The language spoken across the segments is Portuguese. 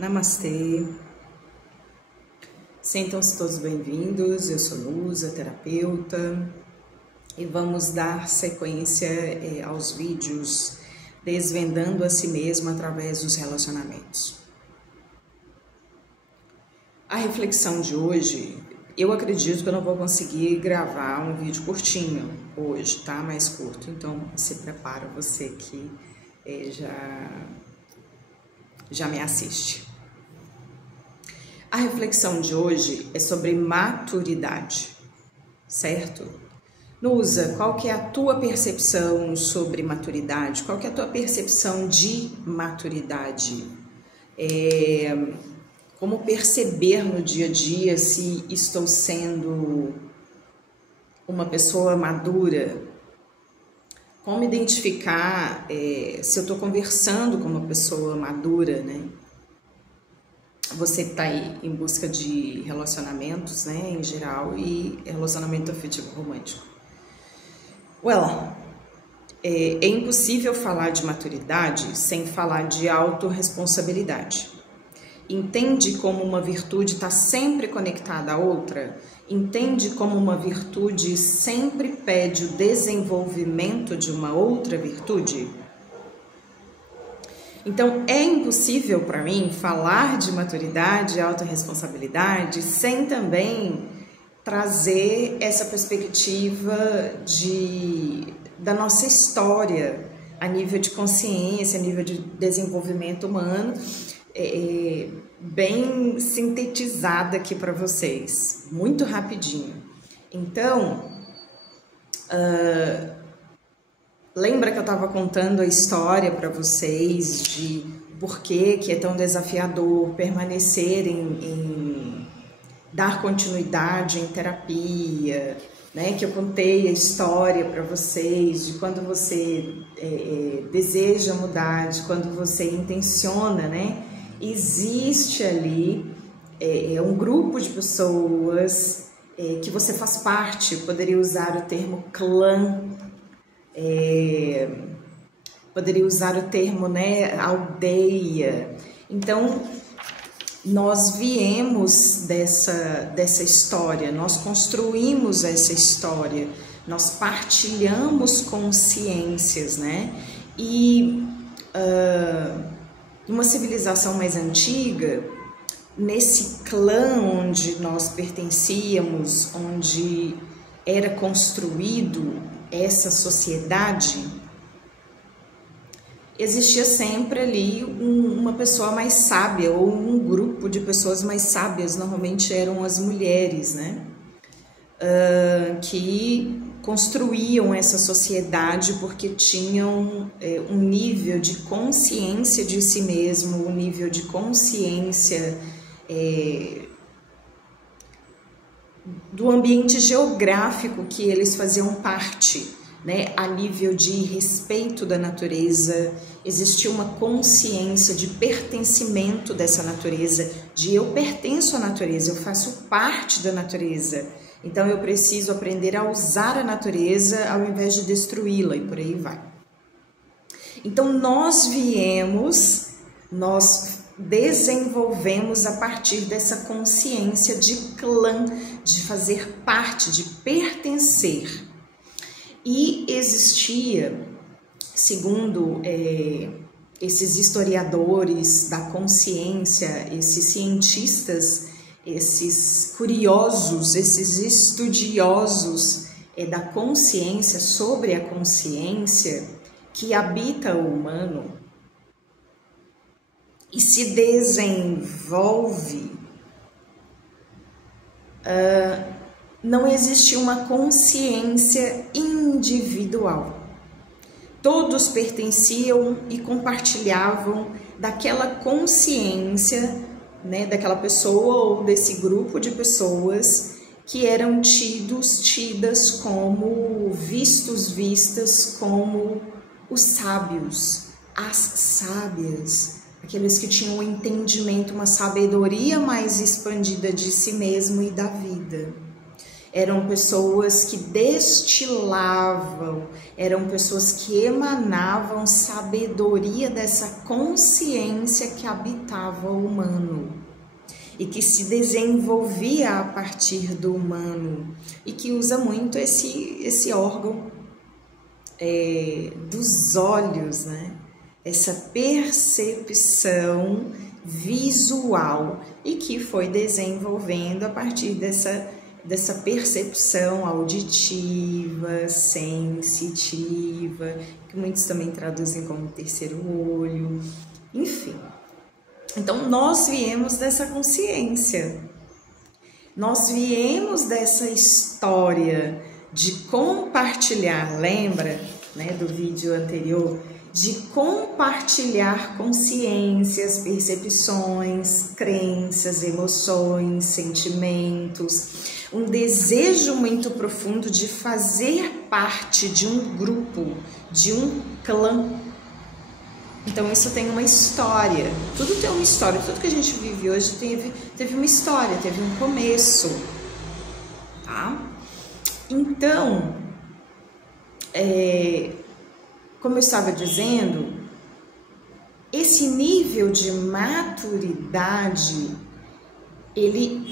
Namastê. Sentam-se todos bem-vindos. Eu sou Luz, a terapeuta, e vamos dar sequência aos vídeos desvendando a si mesmo através dos relacionamentos. A reflexão de hoje, eu acredito que eu não vou conseguir gravar um vídeo curtinho hoje, tá? Mais curto, então se prepara você que já me assiste. A reflexão de hoje é sobre maturidade, certo? Nusa, qual que é a tua percepção sobre maturidade? Qual que é a tua percepção de maturidade? Como perceber no dia a dia se estou sendo uma pessoa madura? Como identificar se eu estou conversando com uma pessoa madura, né? Você que está aí em busca de relacionamentos, né, em geral, e relacionamento afetivo romântico. É impossível falar de maturidade sem falar de autorresponsabilidade. Entende como uma virtude está sempre conectada à outra? Entende como uma virtude sempre pede o desenvolvimento de uma outra virtude? Então, é impossível para mim falar de maturidade e autorresponsabilidade sem também trazer essa perspectiva da nossa história a nível de consciência, a nível de desenvolvimento humano, bem sintetizada aqui para vocês, muito rapidinho. Então, lembra que eu estava contando a história para vocês de por que é tão desafiador permanecer em dar continuidade em terapia, né? Que eu contei a história para vocês de quando você deseja mudar, de quando você intenciona, né? Existe ali um grupo de pessoas que você faz parte, poderia usar o termo clã, poderia usar o termo, né, aldeia. Então, nós viemos dessa história, nós construímos essa história, nós partilhamos consciências, né? E uma civilização mais antiga, nesse clã onde nós pertencíamos, onde era construído essa sociedade, existia sempre ali uma pessoa mais sábia ou um grupo de pessoas mais sábias, normalmente eram as mulheres, né? Que construíam essa sociedade porque tinham um nível de consciência de si mesmo, um nível de consciência do ambiente geográfico que eles faziam parte, né? A nível de respeito da natureza, existia uma consciência de pertencimento dessa natureza, de eu pertenço à natureza, eu faço parte da natureza, então eu preciso aprender a usar a natureza ao invés de destruí-la, e por aí vai. Então nós desenvolvemos a partir dessa consciência de clã, de fazer parte, de pertencer. E existia, segundo esses historiadores da consciência, esses cientistas, esses curiosos, esses estudiosos da consciência, sobre a consciência que habita o humano e se desenvolve, não existe uma consciência individual. Todos pertenciam e compartilhavam daquela consciência, né, daquela pessoa ou desse grupo de pessoas que eram tidas como vistas como os sábios, as sábias, aqueles que tinham um entendimento, uma sabedoria mais expandida de si mesmo e da vida. eram pessoas que destilavam, eram pessoas que emanavam sabedoria dessa consciência que habitava o humano e que se desenvolvia a partir do humano e que usa muito esse órgão dos olhos, né? Essa percepção visual e que foi desenvolvendo a partir dessa percepção auditiva, sensitiva, que muitos também traduzem como terceiro olho, enfim. Então, nós viemos dessa consciência, nós viemos dessa história de compartilhar, lembra, né, do vídeo anterior? De compartilhar consciências, percepções, crenças, emoções, sentimentos, um desejo muito profundo de fazer parte de um grupo, de um clã. Então isso tem uma história, tudo tem uma história, tudo que a gente vive hoje teve uma história, teve um começo, tá? Então, como eu estava dizendo, esse nível de maturidade, ele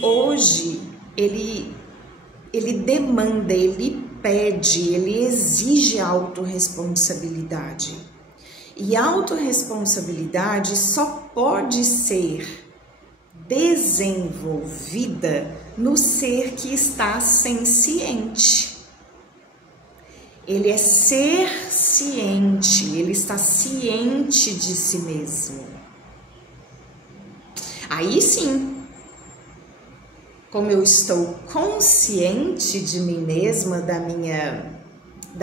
demanda, ele pede, ele exige autorresponsabilidade. E autorresponsabilidade só pode ser desenvolvida no ser que está senciente. Ele é ser ciente, ele está ciente de si mesmo. Aí sim, como eu estou consciente de mim mesma, da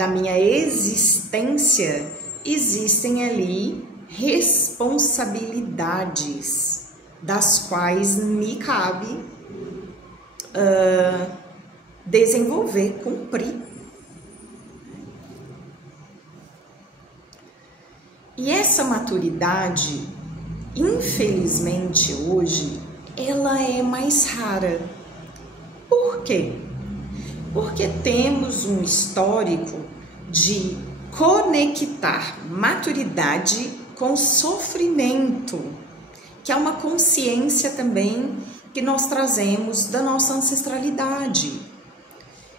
minha existência, existem ali responsabilidades das quais me cabe desenvolver, cumprir. E essa maturidade, infelizmente hoje, ela é mais rara. Por quê? Porque temos um histórico de conectar maturidade com sofrimento, que é uma consciência também que nós trazemos da nossa ancestralidade.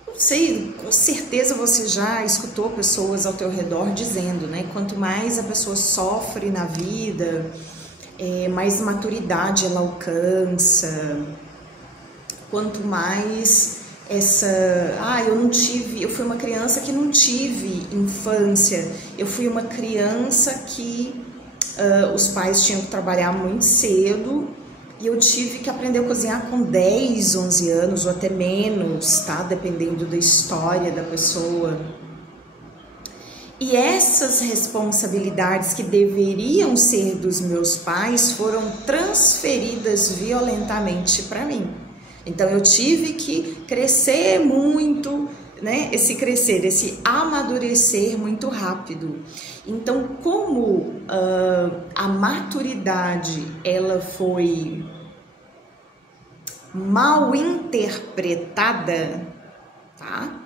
Não sei, com certeza você já escutou pessoas ao teu redor dizendo, né? Quanto mais a pessoa sofre na vida, mais maturidade ela alcança. Quanto mais eu fui uma criança que não tive infância, eu fui uma criança que os pais tinham que trabalhar muito cedo e eu tive que aprender a cozinhar com 10, 11 anos ou até menos, tá? Dependendo da história da pessoa. E essas responsabilidades que deveriam ser dos meus pais foram transferidas violentamente para mim. Então eu tive que crescer muito, né? Esse amadurecer muito rápido. Então, como a maturidade ela foi mal interpretada, tá?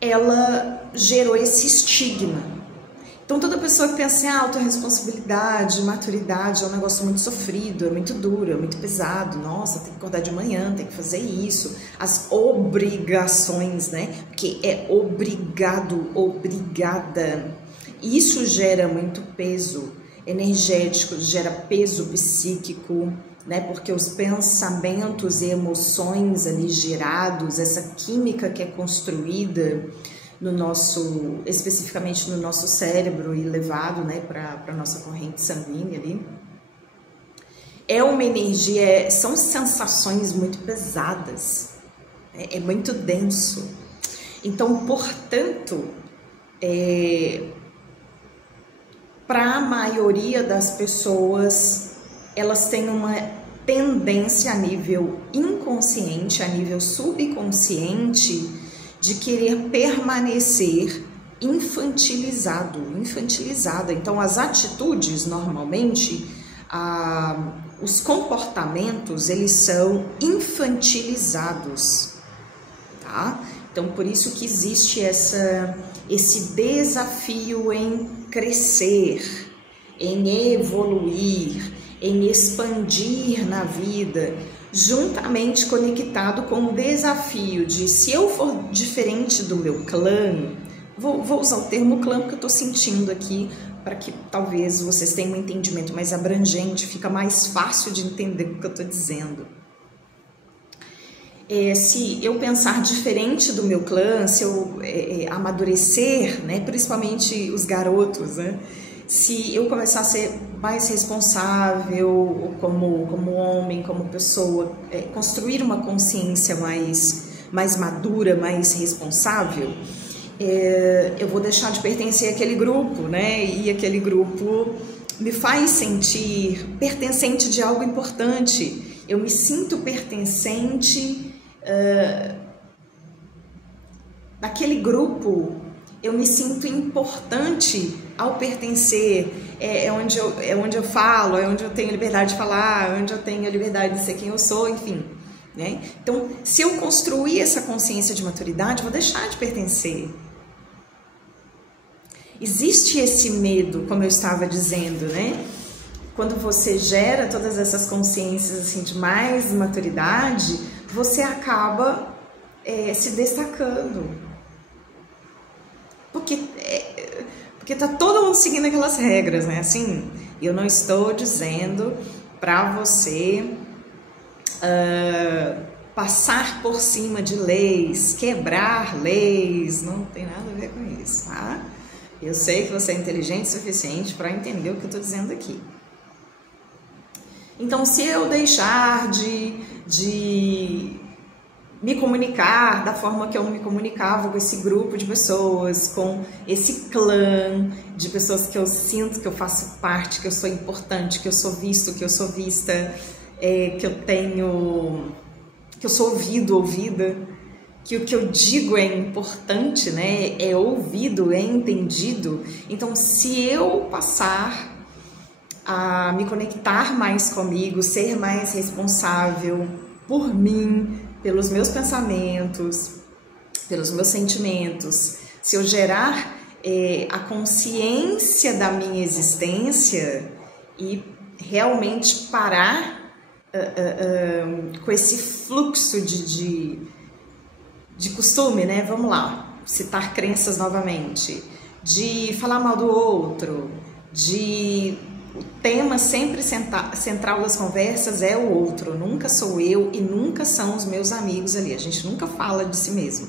Ela gerou esse estigma. Então, toda pessoa que pensa assim, autorresponsabilidade, maturidade é um negócio muito sofrido, é muito duro, é muito pesado. Nossa, tem que acordar de manhã, tem que fazer isso. As obrigações, né? Porque é obrigado, obrigada. Isso gera muito peso energético, gera peso psíquico, né? Porque os pensamentos e emoções ali gerados, essa química que é construída especificamente no nosso cérebro e levado, né, para a nossa corrente sanguínea ali, é uma energia, são sensações muito pesadas, é muito denso. Então, portanto, para a maioria das pessoas, elas têm uma tendência a nível inconsciente, a nível subconsciente, de querer permanecer infantilizada. Então, as atitudes, normalmente, os comportamentos, eles são infantilizados, tá? Então, por isso que existe esse desafio em crescer, em evoluir, em expandir na vida, juntamente conectado com o desafio de, se eu for diferente do meu clã, vou usar o termo clã porque eu estou sentindo aqui, para que talvez vocês tenham um entendimento mais abrangente, fica mais fácil de entender o que eu estou dizendo. Se eu pensar diferente do meu clã, se eu amadurecer, né, principalmente os garotos, né, se eu começar a ser mais responsável como homem, como pessoa, construir uma consciência mais madura, mais responsável, eu vou deixar de pertencer àquele grupo, né? E aquele grupo me faz sentir pertencente de algo importante. Eu me sinto pertencente daquele grupo, eu me sinto importante ao pertencer, é onde eu falo, é onde eu tenho liberdade de falar, é onde eu tenho a liberdade de ser quem eu sou, enfim, né? Então, se eu construir essa consciência de maturidade, eu vou deixar de pertencer. Existe esse medo, como eu estava dizendo, né? Quando você gera todas essas consciências assim, de mais maturidade, você acaba se destacando. Porque tá todo mundo seguindo aquelas regras, né? Assim, eu não estou dizendo para você passar por cima de leis, quebrar leis, não tem nada a ver com isso, tá? Eu sei que você é inteligente o suficiente para entender o que eu estou dizendo aqui. Então, se eu deixar de me comunicar da forma que eu me comunicava com esse grupo de pessoas, com esse clã de pessoas que eu sinto que eu faço parte, que eu sou importante, que eu sou visto, que eu sou vista, que eu sou ouvido, ouvida, que o que eu digo é importante, né? É ouvido, é entendido. Então, se eu passar a me conectar mais comigo, ser mais responsável por mim, pelos meus pensamentos, pelos meus sentimentos, se eu gerar a consciência da minha existência e realmente parar com esse fluxo de costume, né? Vamos lá, citar crenças novamente, de falar mal do outro, o tema sempre central das conversas é o outro, nunca sou eu e nunca são os meus amigos ali, a gente nunca fala de si mesmo.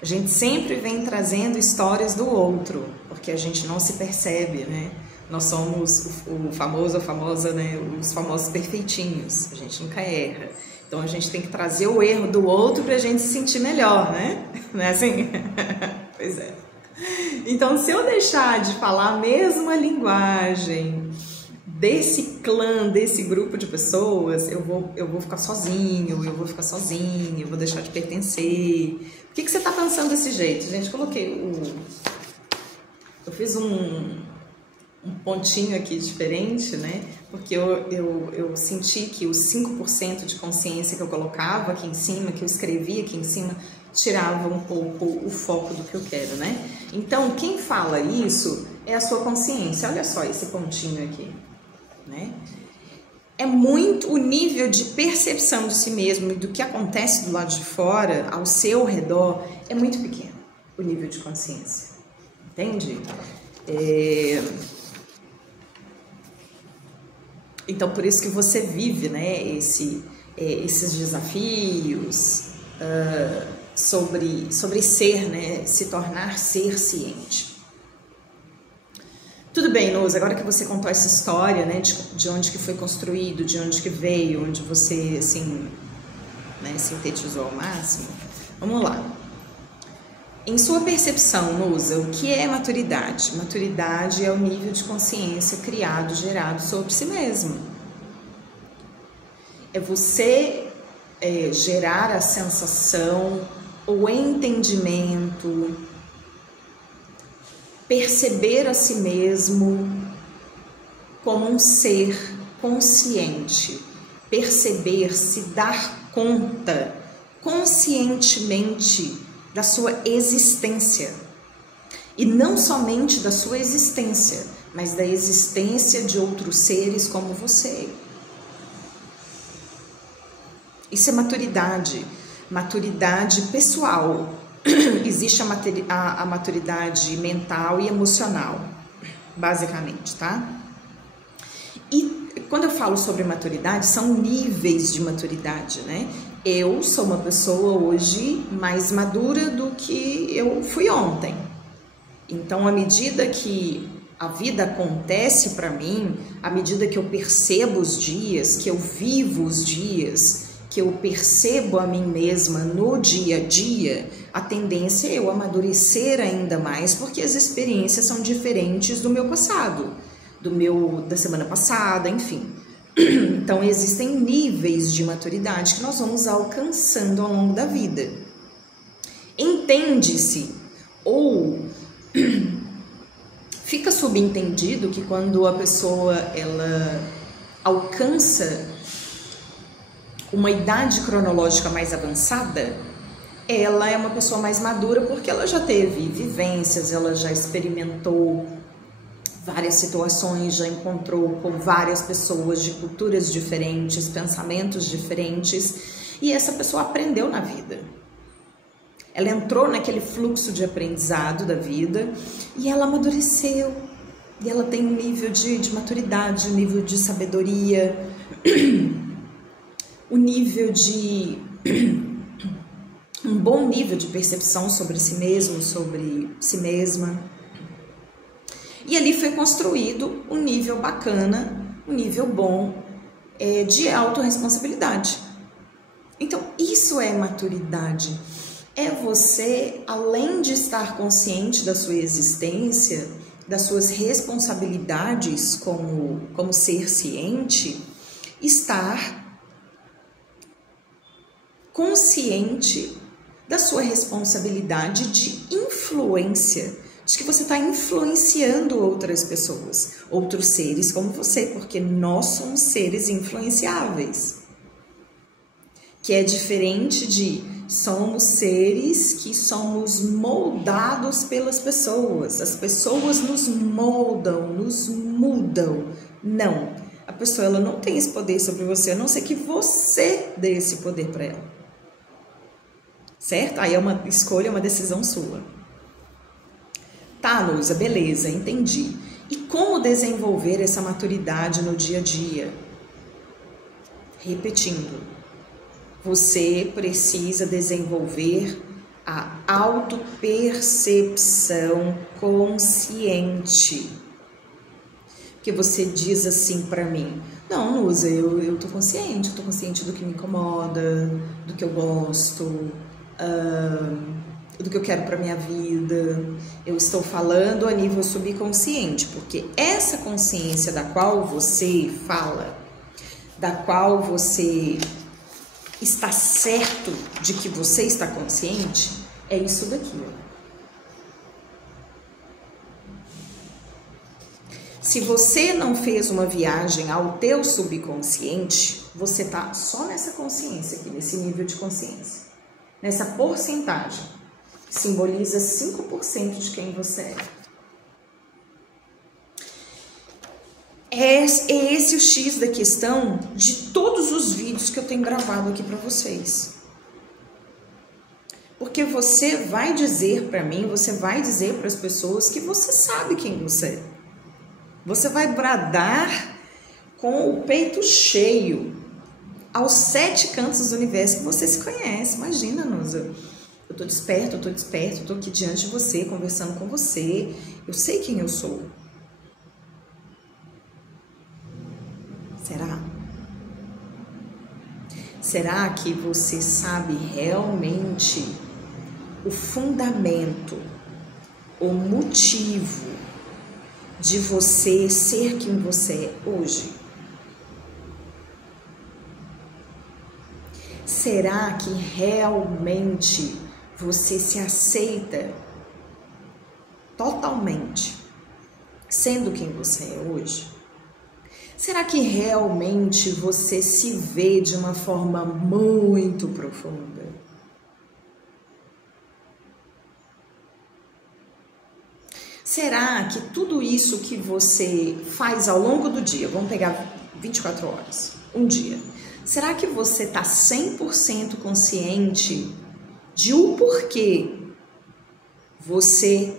A gente sempre vem trazendo histórias do outro, porque a gente não se percebe, né? Nós somos o famoso, a famosa, né? Os famosos perfeitinhos, a gente nunca erra. Então a gente tem que trazer o erro do outro para a gente se sentir melhor, né? Não é assim? Pois é. Então, se eu deixar de falar a mesma linguagem desse clã, desse grupo de pessoas, eu vou ficar sozinho, eu vou ficar sozinho, eu vou deixar de pertencer. Por que você está pensando desse jeito? Gente, eu fiz um pontinho aqui diferente, né? Porque eu senti que os 5% de consciência que eu colocava aqui em cima, que eu escrevia aqui em cima, tirava um pouco o foco do que eu quero, né? Então, quem fala isso é a sua consciência. Olha só esse pontinho aqui, né? É muito o nível de percepção de si mesmo e do que acontece do lado de fora, ao seu redor, é muito pequeno, o nível de consciência. Entende? Então, por isso que você vive, né, esses desafios sobre ser, né, se tornar ser ciente. Tudo bem, Nuz, agora que você contou essa história, né, de onde que foi construído, de onde que veio, onde você, assim, né, sintetizou ao máximo, vamos lá. Em sua percepção, Nusa, o que é maturidade? Maturidade é o nível de consciência criado, gerado sobre si mesmo. É você gerar a sensação, o entendimento, perceber a si mesmo como um ser consciente, perceber, se dar conta conscientemente da sua existência. E não somente da sua existência, mas da existência de outros seres como você. Isso é maturidade, maturidade pessoal. Existe a maturidade mental e emocional, basicamente, tá? E quando eu falo sobre maturidade, são níveis de maturidade, né? Eu sou uma pessoa hoje mais madura do que eu fui ontem. Então, à medida que a vida acontece para mim, à medida que eu percebo os dias, que eu vivo os dias, que eu percebo a mim mesma no dia a dia, a tendência é eu amadurecer ainda mais, porque as experiências são diferentes do meu passado, da semana passada, enfim. Então, existem níveis de maturidade que nós vamos alcançando ao longo da vida. Entende-se, ou fica subentendido que quando a pessoa ela alcança uma idade cronológica mais avançada, ela é uma pessoa mais madura porque ela já teve vivências, ela já experimentou várias situações, já encontrou com várias pessoas de culturas diferentes, pensamentos diferentes, e essa pessoa aprendeu na vida. Ela entrou naquele fluxo de aprendizado da vida e ela amadureceu. E ela tem um nível de maturidade, um nível de sabedoria, um nível de... um bom nível de percepção sobre si mesmo, sobre si mesma. E ali foi construído um nível bacana, um nível bom de autorresponsabilidade. Então, isso é maturidade. É você, além de estar consciente da sua existência, das suas responsabilidades como ser ciente, estar consciente da sua responsabilidade de influência, de que você está influenciando outras pessoas, outros seres como você, porque nós somos seres influenciáveis, que é diferente de somos seres que somos moldados pelas pessoas, as pessoas nos moldam, nos mudam. Não, a pessoa ela não tem esse poder sobre você, a não ser que você dê esse poder para ela. Certo? Aí é uma escolha, uma decisão sua. Tá, Luísa, beleza, entendi. E como desenvolver essa maturidade no dia a dia? Repetindo, você precisa desenvolver a autopercepção consciente. Porque você diz assim para mim, não, Luísa, eu tô consciente do que me incomoda, do que eu gosto, do que eu quero para minha vida. Eu estou falando a nível subconsciente, porque essa consciência da qual você fala, da qual você está certo de que você está consciente, é isso daqui, ó. Se você não fez uma viagem ao teu subconsciente, você tá só nessa consciência aqui, nesse nível de consciência. Nessa porcentagem, simboliza 5% de quem você é. É esse o X da questão de todos os vídeos que eu tenho gravado aqui para vocês. Porque você vai dizer para mim, você vai dizer para as pessoas que você sabe quem você é. Você vai bradar com o peito cheio aos 7 cantos do universo que você se conhece. Imagina, Nusa. Eu tô desperto, tô aqui diante de você, conversando com você. Eu sei quem eu sou. Será? Será que você sabe realmente o fundamento, o motivo de você ser quem você é hoje? Será que realmente você se aceita totalmente sendo quem você é hoje? Será que realmente você se vê de uma forma muito profunda? Será que tudo isso que você faz ao longo do dia, vamos pegar 24 horas, um dia, será que você está 100% consciente de o porquê você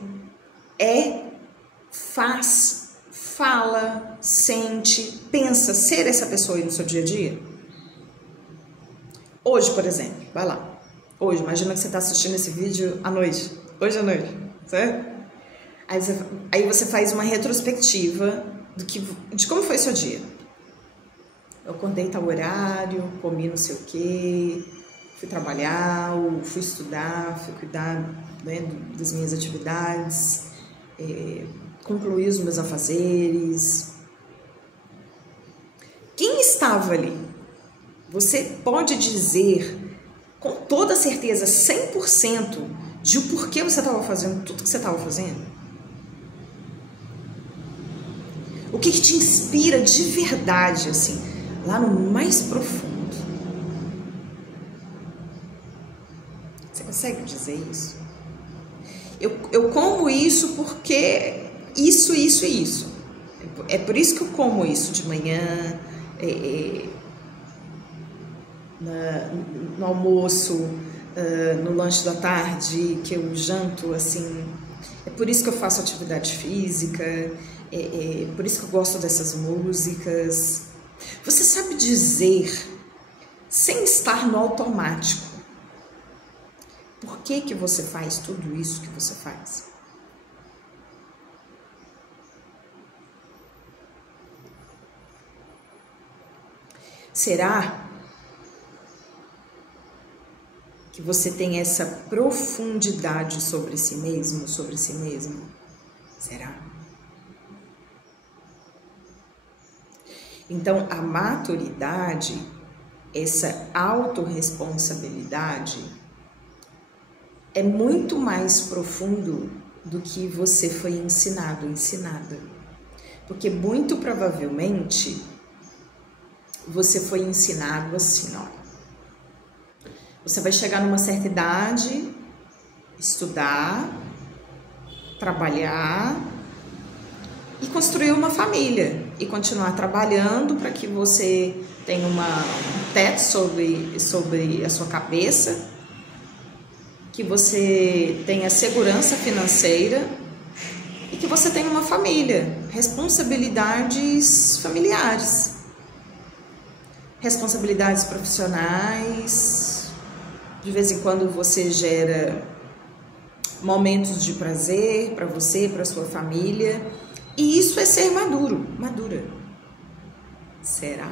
faz, fala, sente, pensa ser essa pessoa aí no seu dia a dia? Hoje, por exemplo, vai lá. Hoje, imagina que você está assistindo esse vídeo à noite. Hoje à noite, certo? Aí você faz uma retrospectiva de como foi seu dia. Eu acordei tal horário, comi não sei o quê, fui trabalhar, ou fui estudar, fui cuidar, né, das minhas atividades, concluí os meus afazeres. Quem estava ali? Você pode dizer com toda certeza, 100%, de o porquê você estava fazendo tudo que você estava fazendo? O que te inspira de verdade, assim, lá no mais profundo? Você consegue dizer isso? Eu como isso porque isso e isso. É por isso que eu como isso de manhã, no almoço, no lanche da tarde, que eu janto, assim. É por isso que eu faço atividade física, por isso que eu gosto dessas músicas. Você sabe dizer, sem estar no automático, por que você faz tudo isso que você faz? Será que você tem essa profundidade sobre si mesmo, sobre si mesma? Será? Então, a maturidade, essa autorresponsabilidade, é muito mais profundo do que você foi ensinado, ensinada. Porque muito provavelmente você foi ensinado assim, ó. Você vai chegar numa certa idade, estudar, trabalhar e construir uma família e continuar trabalhando para que você tenha um teto sobre a sua cabeça, que você tenha segurança financeira e que você tenha uma família, responsabilidades familiares, responsabilidades profissionais. De vez em quando você gera momentos de prazer para você, para sua família. E isso é ser maduro, madura. Será?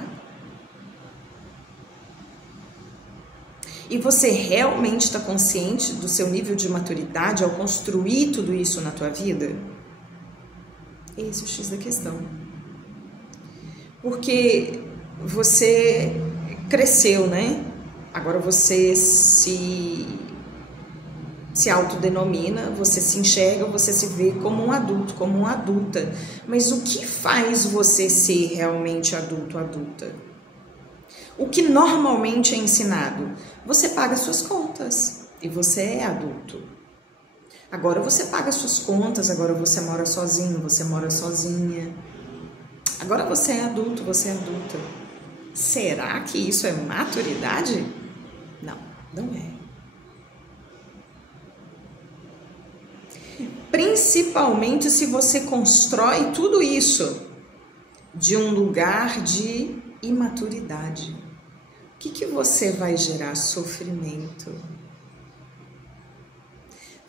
E você realmente está consciente do seu nível de maturidade ao construir tudo isso na tua vida? Esse é o X da questão. Porque você cresceu, né? Agora você se autodenomina, você se enxerga, você se vê como um adulto, como uma adulta. Mas o que faz você ser realmente adulto, adulta? O que normalmente é ensinado? Você paga suas contas e você é adulto. Agora você paga suas contas, agora você mora sozinho, você mora sozinha. Agora você é adulto, você é adulta. Será que isso é maturidade? Não, não é. Principalmente se você constrói tudo isso de um lugar de imaturidade. O que você vai gerar? Sofrimento.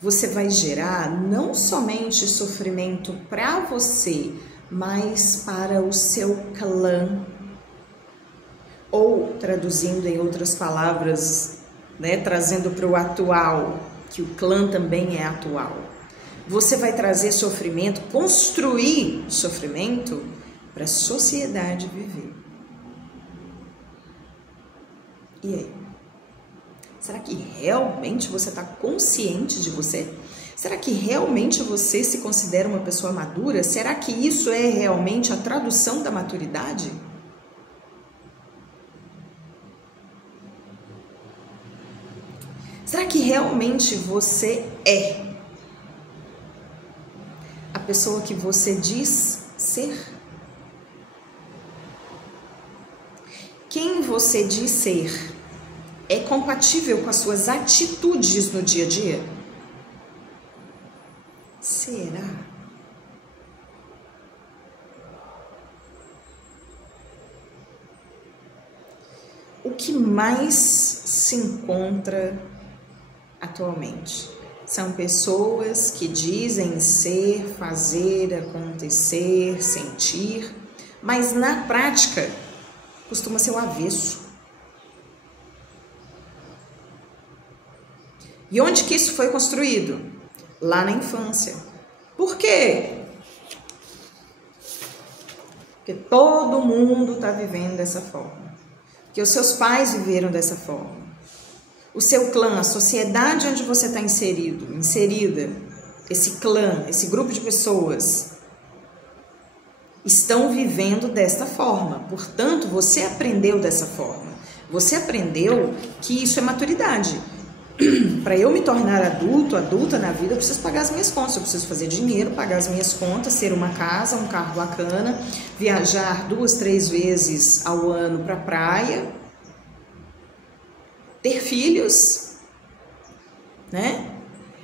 Você vai gerar não somente sofrimento para você, mas para o seu clã. Ou, traduzindo em outras palavras, né, trazendo para o atual, que o clã também é atual. Você vai trazer sofrimento, construir sofrimento para a sociedade viver. E aí? Será que realmente você está consciente de você? Será que realmente você se considera uma pessoa madura? Será que isso é realmente a tradução da maturidade? Será que realmente você é a pessoa que você diz ser? Quem você diz ser é compatível com as suas atitudes no dia a dia? Será? O que mais se encontra atualmente são pessoas que dizem ser, fazer, acontecer, sentir, mas na prática costuma ser o avesso. E onde que isso foi construído? Lá na infância. Por quê? Porque todo mundo está vivendo dessa forma. Porque os seus pais viveram dessa forma. O seu clã, a sociedade onde você está inserida, esse clã, esse grupo de pessoas, estão vivendo desta forma. Portanto, você aprendeu dessa forma. Você aprendeu que isso é maturidade. Para eu me tornar adulta na vida, eu preciso pagar as minhas contas, eu preciso fazer dinheiro, pagar as minhas contas, ter uma casa, um carro bacana, viajar 2, 3 vezes ao ano para a praia, ter filhos, né?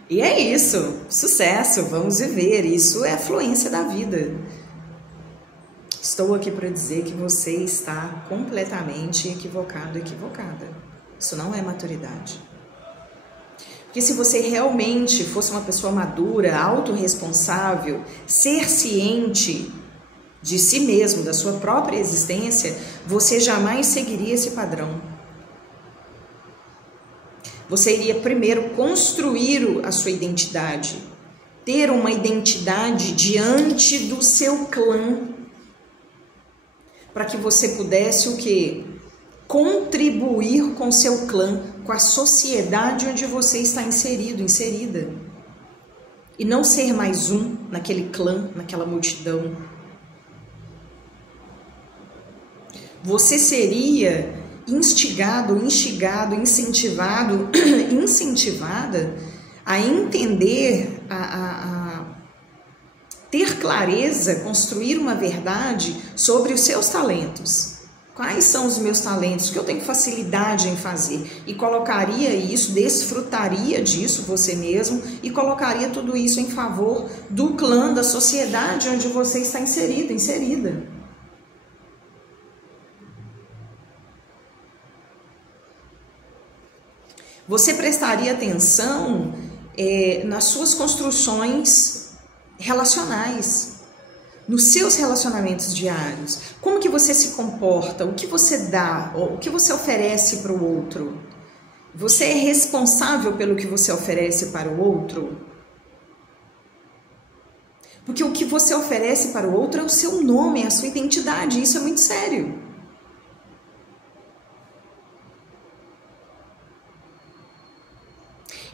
E é isso, sucesso, vamos viver, isso é a fluência da vida. Estou aqui para dizer que você está completamente equivocado, equivocada. Isso não é maturidade. Porque se você realmente fosse uma pessoa madura, autorresponsável, ser ciente de si mesmo, da sua própria existência, você jamais seguiria esse padrão. Você iria primeiro construir a sua identidade, ter uma identidade diante do seu clã, para que você pudesse o quê? Contribuir com seu clã, com a sociedade onde você está inserido, inserida. E não ser mais um naquele clã, naquela multidão. Você seria instigado, incentivada a entender, a ter clareza, construir uma verdade sobre os seus talentos. Quais são os meus talentos? O que eu tenho facilidade em fazer? E colocaria isso, desfrutaria disso você mesmo e colocaria tudo isso em favor do clã, da sociedade onde você está inserido, inserida. Você prestaria atenção nas suas construções relacionais, nos seus relacionamentos diários. Como que você se comporta? O que você dá? O que você oferece para o outro? Você é responsável pelo que você oferece para o outro? Porque o que você oferece para o outro é o seu nome, é a sua identidade. Isso é muito sério.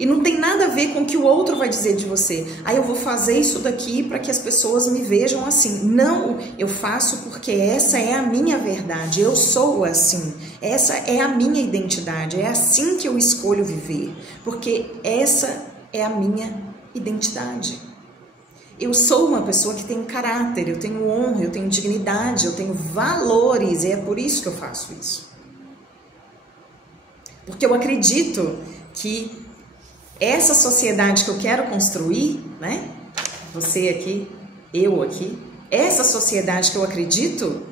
E não tem nada a ver com o que o outro vai dizer de você. Aí eu vou fazer isso daqui para que as pessoas me vejam assim. Não, eu faço porque essa é a minha verdade. Eu sou assim. Essa é a minha identidade. É assim que eu escolho viver. Porque essa é a minha identidade. Eu sou uma pessoa que tem caráter, eu tenho honra, eu tenho dignidade, eu tenho valores. E é por isso que eu faço isso. Porque eu acredito que essa sociedade que eu quero construir, né? Você aqui, eu aqui, essa sociedade que eu acredito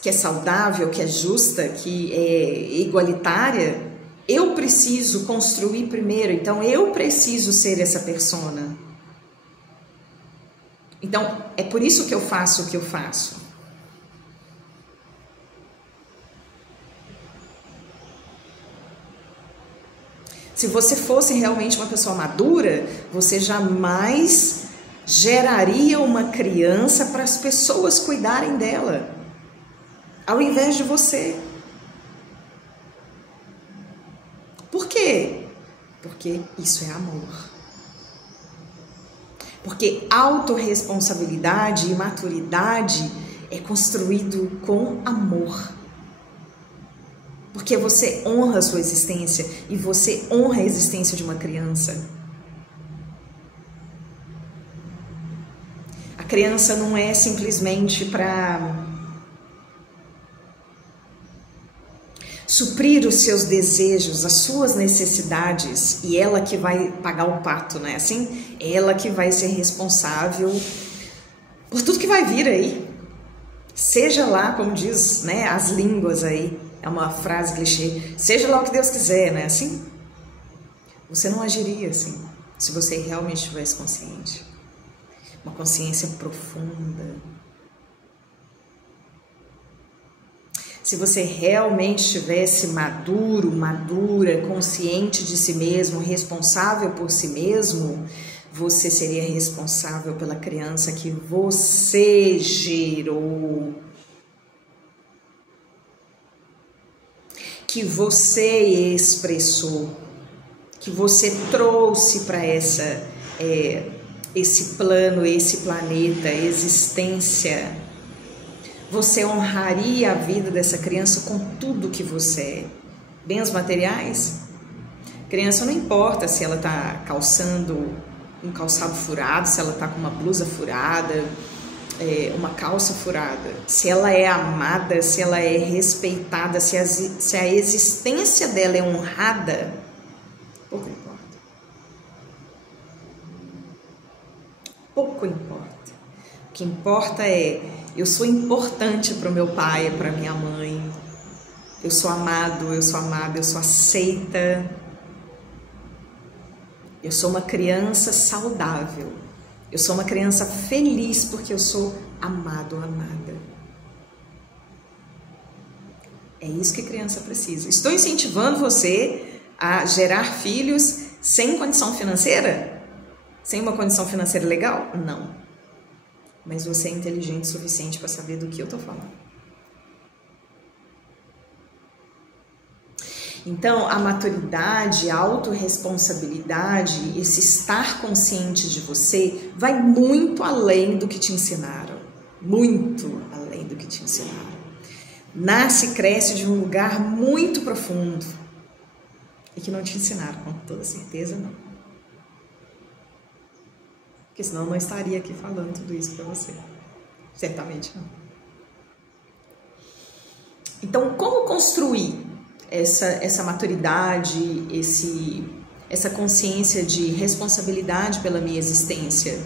que é saudável, que é justa, que é igualitária, eu preciso construir primeiro. Então, eu preciso ser essa persona. Então, é por isso que eu faço o que eu faço. Se você fosse realmente uma pessoa madura, você jamais geraria uma criança para as pessoas cuidarem dela, ao invés de você. Por quê? Porque isso é amor. Porque autorresponsabilidade e maturidade é construído com amor. Porque você honra a sua existência e você honra a existência de uma criança. criança não é simplesmente para suprir os seus desejos, as suas necessidades, e ela que vai pagar o pato, né? Assim, ela que vai ser responsável por tudo que vai vir aí. Seja lá, como diz, né, as línguas aí, é uma frase clichê, seja lá o que Deus quiser, né? Assim, você não agiria assim, se você realmente estivesse consciente. Uma consciência profunda. Se você realmente estivesse maduro, madura, consciente de si mesmo, responsável por si mesmo, você seria responsável pela criança que você gerou, que você expressou, que você trouxe para esse plano, esse planeta, existência. Você honraria a vida dessa criança com tudo que você é. Bens materiais? Criança não importa se ela está calçando um calçado furado, se ela está com uma blusa furada, uma calça furada. Se ela é amada, se ela é respeitada, se a existência dela é honrada, pouco importa. Pouco importa. O que importa é: eu sou importante para o meu pai, para minha mãe. Eu sou amado, eu sou amada, eu sou aceita. Eu sou uma criança saudável. Eu sou uma criança feliz porque eu sou amado, amada. É isso que criança precisa. Estou incentivando você a gerar filhos sem condição financeira? Sem uma condição financeira legal? Não. Mas você é inteligente o suficiente para saber do que eu estou falando. Então, a maturidade, a autorresponsabilidade, esse estar consciente de você, vai muito além do que te ensinaram. Muito além do que te ensinaram. Nasce e cresce de um lugar muito profundo e que não te ensinaram, com toda certeza não. Porque senão eu não estaria aqui falando tudo isso para você. Certamente não. Então, como construir essa maturidade, essa consciência de responsabilidade pela minha existência?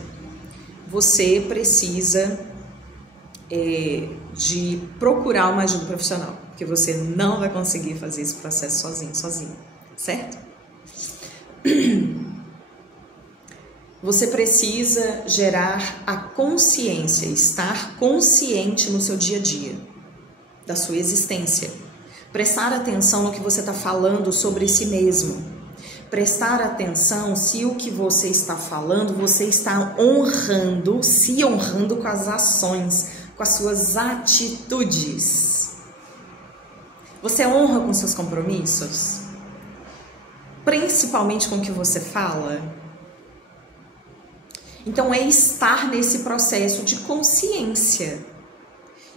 Você precisa de procurar uma ajuda profissional, porque você não vai conseguir fazer esse processo sozinho, certo? Você precisa gerar a consciência, estar consciente no seu dia a dia, da sua existência. Prestar atenção no que você está falando sobre si mesmo. Prestar atenção se o que você está falando, você está honrando, se honrando com as ações, com as suas atitudes. Você honra com seus compromissos? Principalmente com o que você fala? Então é estar nesse processo de consciência.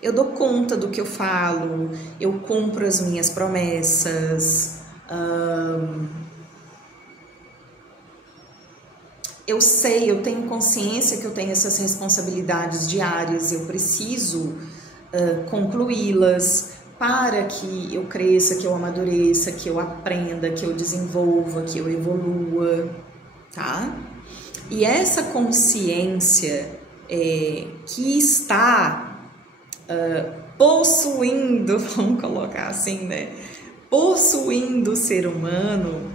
Eu dou conta do que eu falo, eu cumpro as minhas promessas, eu sei, eu tenho consciência que eu tenho essas responsabilidades diárias, eu preciso concluí-las para que eu cresça, que eu amadureça, que eu aprenda, que eu desenvolva, que eu evolua, tá? E essa consciência que está possuindo, vamos colocar assim, né? Possuindo o ser humano,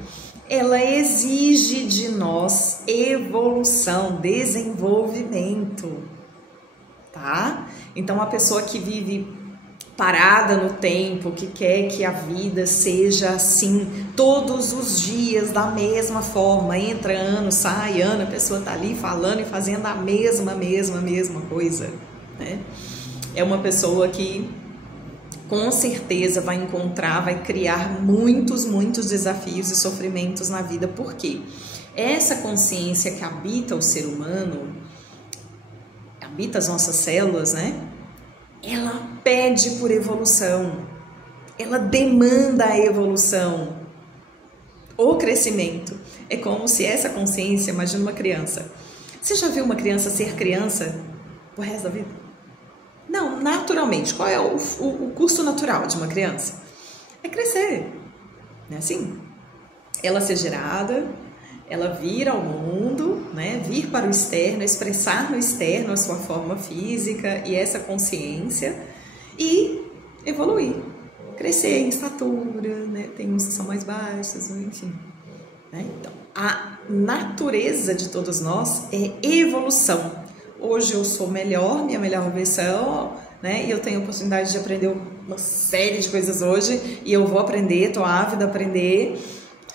ela exige de nós evolução, desenvolvimento, tá? Então, a pessoa que vive parada no tempo, que quer que a vida seja assim, todos os dias, da mesma forma, entra ano, sai ano, a pessoa tá ali falando e fazendo a mesma coisa, né? É uma pessoa que com certeza vai encontrar, vai criar muitos desafios e sofrimentos na vida. Por quê? Essa consciência que habita o ser humano, habita as nossas células, né? Ela pede por evolução, ela demanda a evolução, o crescimento. É como se essa consciência, imagina uma criança. Você já viu uma criança ser criança? pro resto da vida? Não, naturalmente. Qual é o curso natural de uma criança? É crescer, não é assim? Ela ser gerada, ela vir ao mundo, né? Vir para o externo, expressar no externo a sua forma física e essa consciência e evoluir, crescer em estatura, né? Tem uns que são mais baixos, enfim. Né? Então, a natureza de todos nós é evolução. Hoje eu sou melhor, minha melhor versão, né? E eu tenho a oportunidade de aprender uma série de coisas hoje e eu vou aprender, estou ávida a aprender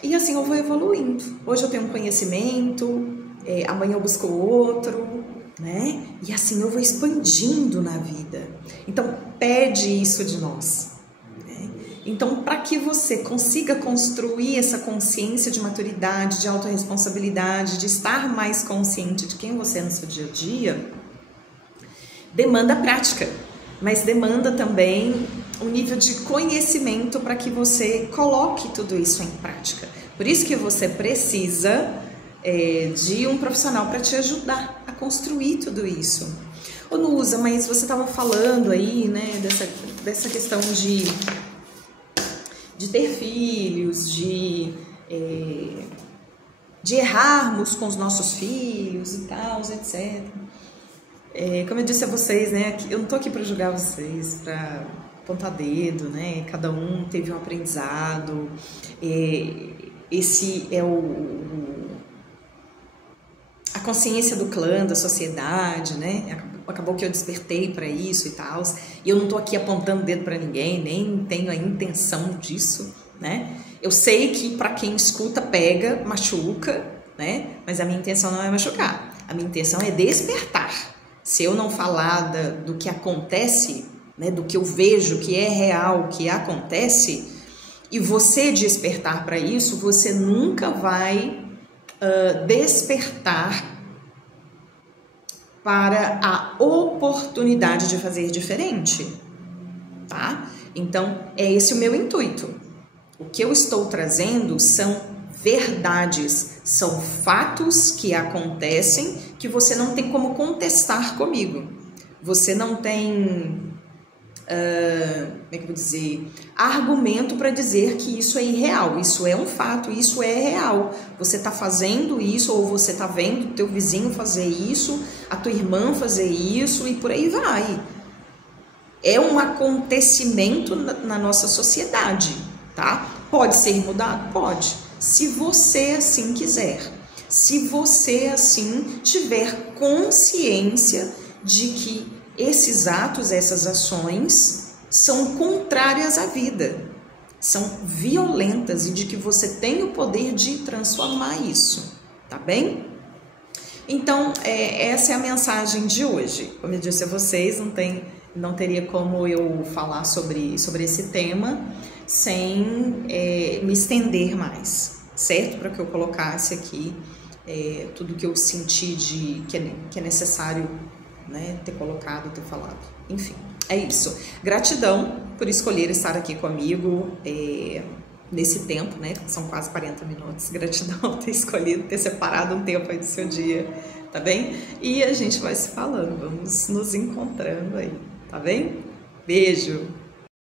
e assim eu vou evoluindo. Hoje eu tenho um conhecimento, amanhã eu busco outro, né? E assim eu vou expandindo na vida. Então pede isso de nós. Então, para que você consiga construir essa consciência de maturidade, de autorresponsabilidade, de estar mais consciente de quem você é no seu dia a dia, demanda prática, mas demanda também um nível de conhecimento para que você coloque tudo isso em prática. Por isso que você precisa de um profissional para te ajudar a construir tudo isso. Ô Nusa, mas você estava falando aí, né, dessa questão de ter filhos, de errarmos com os nossos filhos e tal, etc. Como eu disse a vocês, né, eu não estou aqui para julgar vocês, para apontar dedo, né, cada um teve um aprendizado, esse é a consciência do clã, da sociedade, né, acabou que eu despertei para isso e tal, e eu não estou aqui apontando dedo para ninguém, nem tenho a intenção disso, né? Eu sei que para quem escuta pega, machuca, né? Mas a minha intenção não é machucar, a minha intenção é despertar. Se eu não falar do que acontece, né, do que eu vejo que é real, que acontece, e você despertar para isso, você nunca vai despertar para a oportunidade de fazer diferente, tá? Então, é esse o meu intuito. O que eu estou trazendo são verdades, são fatos que acontecem que você não tem como contestar comigo. Você não tem, como é que eu vou dizer, argumento para dizer que isso é irreal. Isso é um fato, isso é real. Você está fazendo isso ou você está vendo o teu vizinho fazer isso, a tua irmã fazer isso e por aí vai. É um acontecimento na nossa sociedade, tá? Pode ser mudado? Pode. Se você assim quiser. Se você assim tiver consciência de que esses atos, essas ações são contrárias à vida, são violentas e de que você tem o poder de transformar isso, tá bem? Então, essa é a mensagem de hoje. Como eu disse a vocês, não teria como eu falar sobre esse tema sem me estender mais, certo? Para que eu colocasse aqui tudo que eu senti que é necessário, né, ter colocado, ter falado. Enfim, é isso. Gratidão por escolher estar aqui comigo nesse tempo, né? São quase 40 minutos. Gratidão por ter escolhido, ter separado um tempo aí do seu dia, tá bem? E a gente vai se falando, vamos nos encontrando aí, tá bem? Beijo!